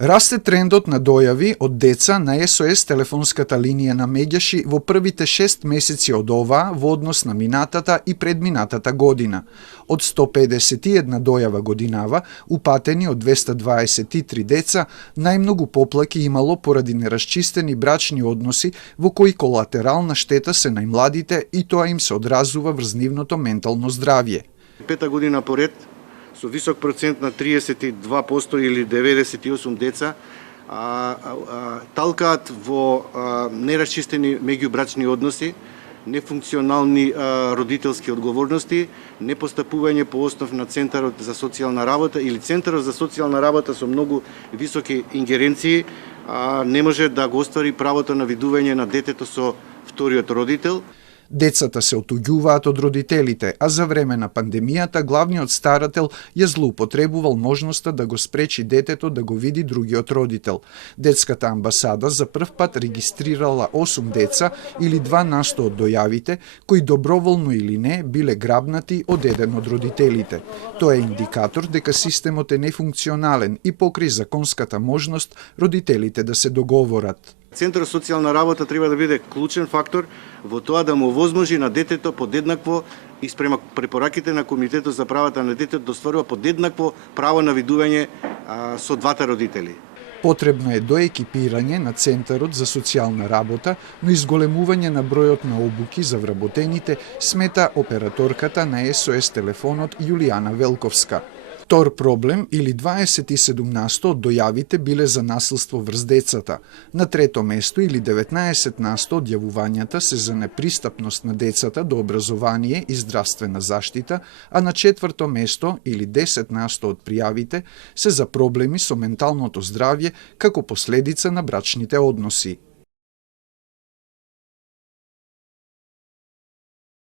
Расте трендот на дојави од деца на СОС телефонската линија на Меѓаши во првите 6 месеци од оваа во однос на минатата и предминатата година. Од 151 дојава годинава, упатени од 223 деца, најмногу поплаки имало поради нерасчистени брачни односи во кои колатерална штета се најмладите и тоа им се одразува врз нивното ментално здравје. Пета година поред, со висок процент на 32% или 98 деца, талкаат во нерасчистени меѓубрачни односи, нефункционални родителски одговорности, непостапување по основ на Центарот за социјална работа или Центарот за социјална работа со многу високи ингеренции, не може да го оствари правото на видување на детето со вториот родител. Децата се отуѓуваат од родителите, а за време на пандемијата главниот старател ја злоупотребувал можноста да го спречи детето да го види другиот родител. Детската амбасада за прв пат регистрирала 8 деца или 2% од дојавите, кои доброволно или не биле грабнати од еден од родителите. Тоа е индикатор дека системот е нефункционален и покрај законската можност родителите да се договорат. Центарот за социјална работа треба да биде клучен фактор во тоа да му овозможи на детето подеднакво и спрема препораките на Комитетот за правата на детето да остварува подеднакво право на видување со двата родители. Потребно е доекипирање на Центарот за социјална работа, но изголемување на бројот на обуки за вработените, смета операторката на СОС телефонот Јулијана Велковска. Втор проблем или 27% од дојавите биле за насилство врз децата. На трето место или 19% од јавувањата се за непристапност на децата до образование и здравствена заштита, а на четврто место или 10% од пријавите се за проблеми со менталното здравје како последица на брачните односи.